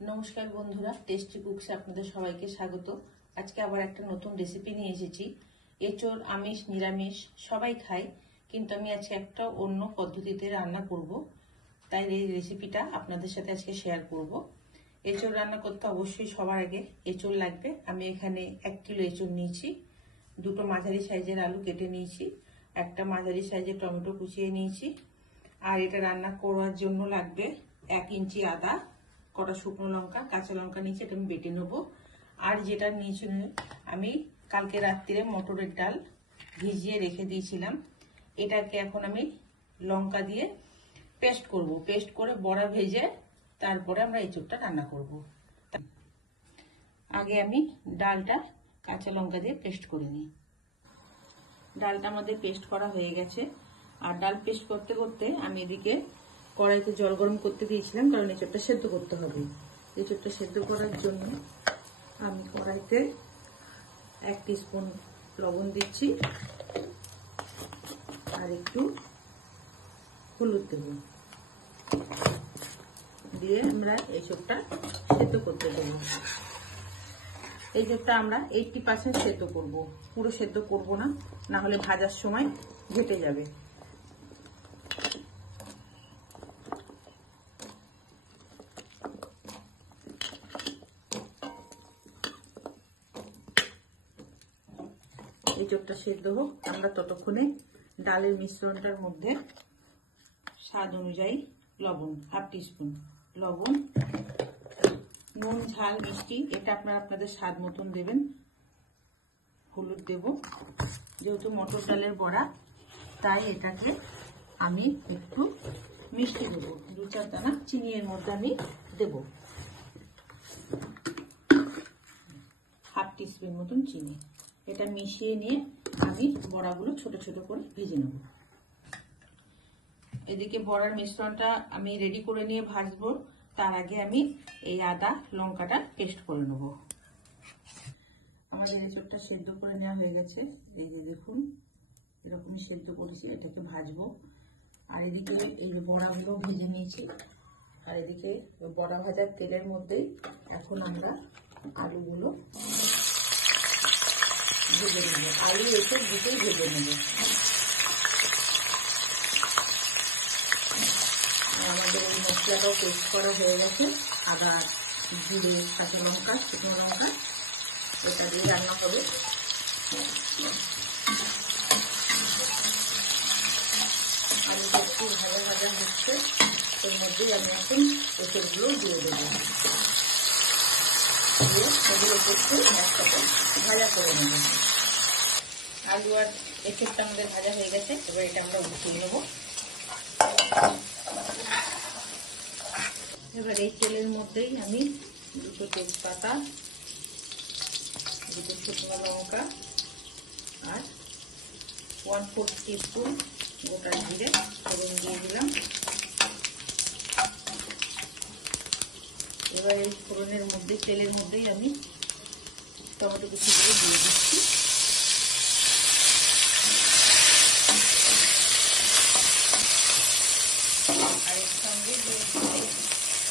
নমস্কার বন্ধুরা, টেস্টি কুকসে আপনাদের সবাইকে স্বাগত। আজকে আবার একটা নতুন রেসিপি নিয়ে এসেছি। এঁচোড় আমিষ নিরামিষ সবাই খায়, কিন্তু আমি আজকে একটা অন্য পদ্ধতিতে রান্না করব। তাই এই রেসিপিটা আপনাদের সাথে আজকে শেয়ার করব। এঁচোড় রান্না করতে অবশ্যই সবার আগে এঁচোড় লাগবে। আমি এখানে 1 কিলো এঁচোড় নিয়েছি, 2টো মাঝারি সাইজের আলু কেটে নিয়েছি, একটা মাঝারি সাইজের টমেটো কুচিয়ে নিয়েছি। আর এটা রান্না করার জন্য লাগবে 1 ইঞ্চি আদা, কটা শুকনো লঙ্কা, কাঁচা লঙ্কা নিয়েছি, এটা আমি বেটে নেবো। আর যেটা নিয়েছি, আমি কালকে রাত্রিরে মটরের ডাল ভিজিয়ে রেখে দিয়েছিলাম। এটাকে এখন আমি লঙ্কা দিয়ে পেস্ট করব। পেস্ট করে বড়া ভেজে তারপরে আমরা এঁচোড়টা রান্না করব। আগে আমি ডালটা কাঁচা লঙ্কা দিয়ে পেস্ট করে নিই। ডালটা আমাদের পেস্ট করা হয়ে গেছে। আর ডাল পেস্ট করতে করতে আমি এদিকে কড়াইতে জল গরম করতে দিয়েছিলাম, কারণ এঁচোড়টা সেদ্ধ করতে হবে। এঁচোড়টা সেদ্ধ করার জন্য আমি কড়াইতে 1 টিস্পুন লবণ দিচ্ছি আর একটু হলুদ দেব, দিয়ে আমরা এঁচোড়টা সেদ্ধ করতে দেবো। এঁচোড়টা আমরা 80% সেদ্ধ করব, পুরো সেদ্ধ করব না, না হলে ভাজার সময় ঘেটে যাবে। এঁচোড়টা সেদ্ধ হোক, আমরা ততক্ষণে ডালের মিশ্রণটার মধ্যে স্বাদ অনুযায়ী লবণ, 1/2 টিস্পুন লবণ, নুন ঝাল মিষ্টি এটা আপনারা আপনাদের স্বাদ মতন দেবেন। হলুদ দেব, যেহেতু মটর ডালের বড়া তাই এটাকে আমি একটু মিষ্টি দেবো, 2-4 দানা চিনি এর মধ্যে আমি দেব, 1/2 টিস্পুন মতন চিনি। এটা মিশিয়ে নিয়ে আমি বড়াগুলো ছোট ছোট করে ভেজে নেব। এদিকে বড়ার মিশ্রণটা আমি রেডি করে নিয়ে ভাজবো, তার আগে আমি এই আদা লঙ্কাটা পেস্ট করে নেব। আমাদের এঁচোড়টা সেদ্ধ করে নেওয়া হয়ে গেছে, এই যে দেখুন এরকমই সেদ্ধ করেছি। এটাকে ভাজবো। আর এদিকে এই বড়াগুলো ভেজে নিয়েছি, আর এদিকে বড়া ভাজার তেলের মধ্যেই এখন আমরা আলুগুলো ভেজে নেব। আলু এঁচোড় দুটোই ভেজে নেব। আমাদের এই মশলাটাও পেস্ট করা হয়ে গেছে, আদা জিরে কাঁচা লঙ্কা শুকনো লঙ্কা এটা দিয়ে রান্না হবে। আলুটা একটু ভাজা ভাজা হচ্ছে, এর মধ্যেই আমি এখন এঁচোড়গুলো দিয়ে দেবো, দিয়ে এগুলো একটু একসাথে ভাজা করে নেব। আলু আর এঁচোড়টা আমাদের ভাজা হয়ে গেছে, এবার এটা আমরা উঠিয়ে নেব। এবার এই তেলের মধ্যেই আমি 2টো তেজপাতা, 2টো শুকনো লঙ্কা আর 1/4 টিস্পুন গোটা জিরে ফোড়ন দিয়ে দিলাম। এবার এই ফোড়নের মধ্যে তেলের মধ্যেই আমি টমেটো কুচিগুলো দিয়ে দিচ্ছি। আর এর সঙ্গে দিয়ে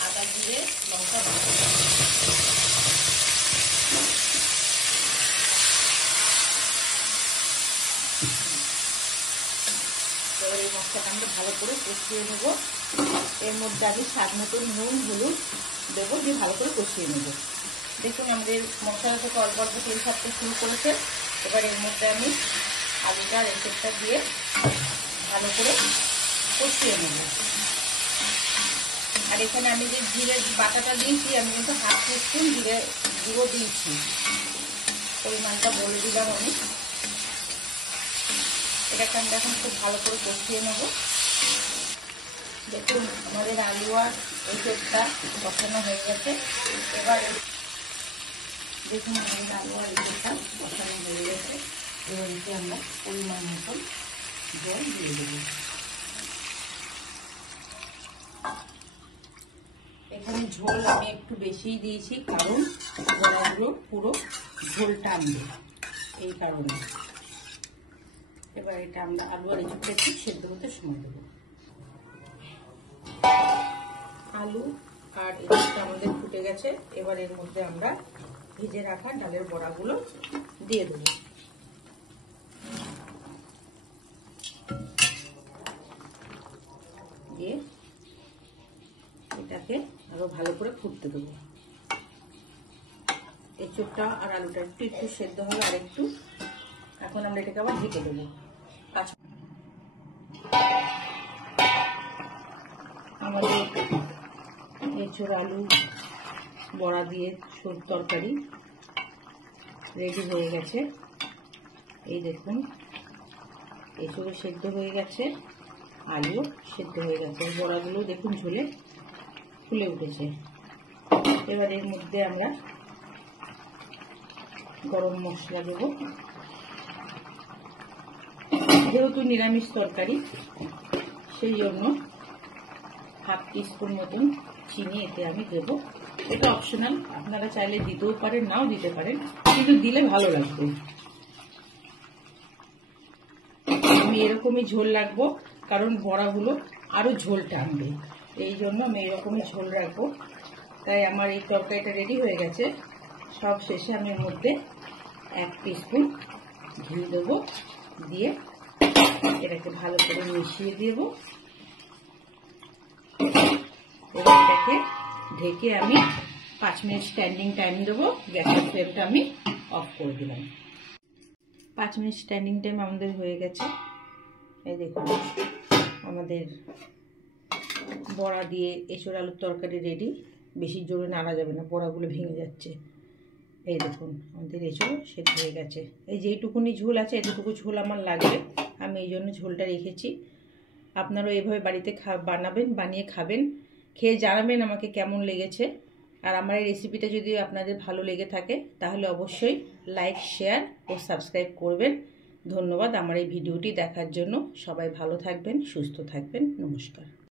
আদা জিরে লঙ্কা এবার এই মশলাটা আমরা ভালো করে কষিয়ে নেবো। এর মধ্যে আমি স্বাদ মতো নুন হলুদ দেবো, দিয়ে ভালো করে কষিয়ে নেব। দেখুন আমাদের মশলা থেকে অল্প অল্প তেল ছাড়তে শুরু করেছে। এবার এর মধ্যে আমি আলুটা এঁচোড়টা দিয়ে ভালো করে কষিয়ে নেব। আর এখানে আমি যে জিরে বাটাটা দিয়েছি, আমি কিন্তু 1/2 টিস্পুন জিরে গুঁড়ো দিয়েছি, পরিমাণটা বলে দিলাম আমি। এটাকে আমরা এখন খুব ভালো করে কষিয়ে নেব। দেখুন আমাদের আলু আর এঁচোড়টা কষানো হয়ে গেছে। এবার দেখুন আমাদের আলু আর এঁচোড়টা কষানো হয়ে গেছে। এবার এতে আমরা পরিমাণ মতন জল দিয়ে দেবো। এখানে ঝোল আমি একটু বেশিই দিয়েছি, কারণ বড়াগুলো পুরো ঝোল টানবে, এই কারণে। এবার এটা আমরা আলু আর এঁচোড়টা একটু সেদ্ধ করতে সময় দেবো। আলু আর এদিকটা আমাদের ফুটে গেছে। এবার এর মধ্যে আমরা ভেজে রাখা ডালের বড়াগুলো দিয়ে দেবো। দিয়ে এটাকে আরো ভালো করে ফুটতে দেবো। এঁচোড়টা আর আলুটা একটু সেদ্ধ হলো আর একটু। এখন আমরা এটাকে আবার ঢেকে দেবো। আমাদের এঁচোড় আলু বড়া দিয়ে তরকারি রেডি হয়ে গেছে। এই দেখুন, এঁচোড়ও সেদ্ধ হয়ে গেছে, আলুও সেদ্ধ হয়ে গেছে, বড়াগুলো দেখুন ঝোলে ফুলে উঠেছে। এবার এর মধ্যে আমরা গরম মশলা দেব। যেহেতু নিরামিষ তরকারি সেই জন্য হাফ টিস্পুন মতন চিনি এতে আমি দেব। এটা অপশনাল, আপনারা চাইলে দিতেও পারেন, নাও দিতে পারেন, কিন্তু দিলে ভালো লাগবে। আমি এরকমই ঝোল রাখবো, কারণ বড়াগুলো আরো ঝোল টানবে, এই জন্য আমি এরকমই ঝোল রাখবো। তাই আমার এই তরকারিটা রেডি হয়ে গেছে। সব শেষে আমি এর মধ্যে 1 টিস্পুন ঘি দেবো, দিয়ে এটাকে ভালো করে মিশিয়ে দেব। এবার এটাকে ঢেকে আমি 5 মিনিট স্ট্যান্ডিং টাইম দেবো। গ্যাসের ফ্লেমটা আমি অফ করে দিলাম। 5 মিনিট স্ট্যান্ডিং টাইম আমাদের হয়ে গেছে। এই দেখুন, আমাদের বড়া দিয়ে এঁচোড় আলুর তরকারি রেডি। বেশি জোরে নাড়া যাবে না, বড়াগুলো ভেঙে যাচ্ছে। এই দেখুন, আমাদের এঁচোড় সেদ্ধ হয়ে গেছে। এই যেইটুকুনি ঝোল আছে, এতটুকু ঝোল আমার লাগবে, আমি এই জন্য ঝোলটা রেখেছি। আপনারাও এইভাবে বাড়িতে বানাবেন, বানিয়ে খাবেন, খেয়ে জানাবেন আমাকে কেমন লেগেছে। আর আমার এই রেসিপিটা যদি আপনাদের ভালো লেগে থাকে তাহলে অবশ্যই লাইক, শেয়ার ও সাবস্ক্রাইব করবেন। ধন্যবাদ আমার এই ভিডিওটি দেখার জন্য। সবাই ভালো থাকবেন, সুস্থ থাকবেন। নমস্কার।